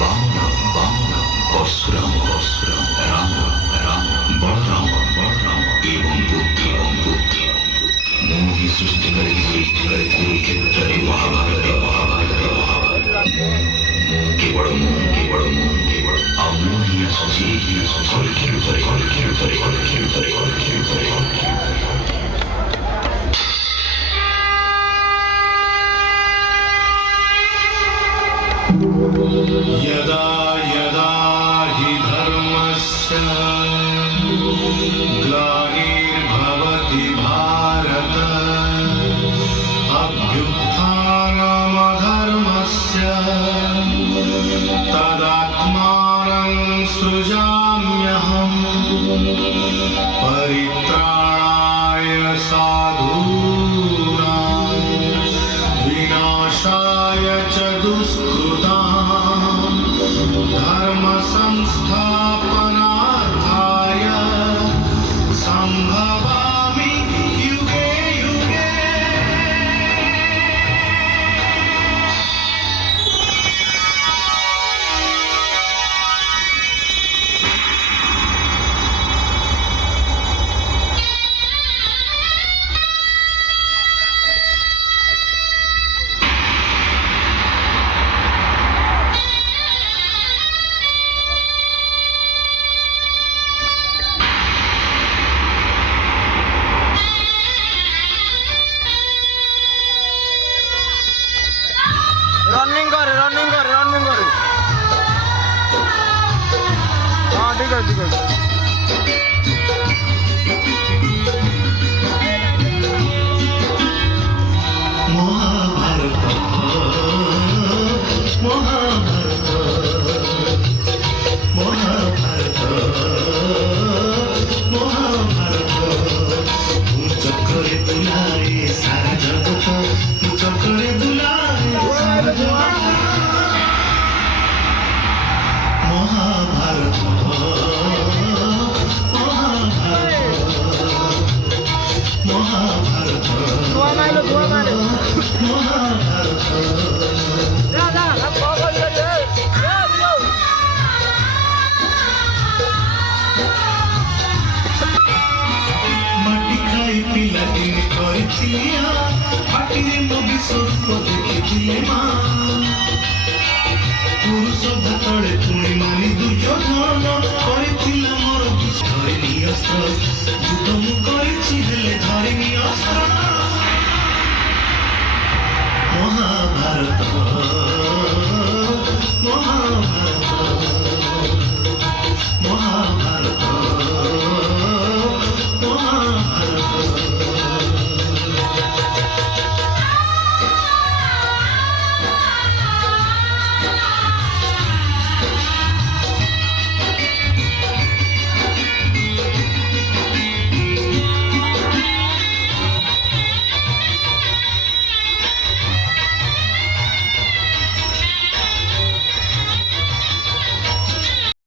বামন বামন পরশুরাম রাম বলরাম এবং বুদ্ধি মোহি সৃষ্টিকারী কুরুক্ষেত্রে মহাভারত কেবল আমোহিয়া সচি কলকের উপরে यदा यदा हि धर्मस्य ग्लानिर्भवति भारत अभ्युत्थानमधर्मस्य तदात्मानं सृजाम्यहम् परित्राणाय साधूनां विनाशाय च दुष्कृताम् धर्म संस्थापनार्थाय संभवामि युगे युगे। रनिंग करे हाँ ठीक है महाभारत चक्रे बुलाए सारा जगत चक्रे बुलाए सारा जगत।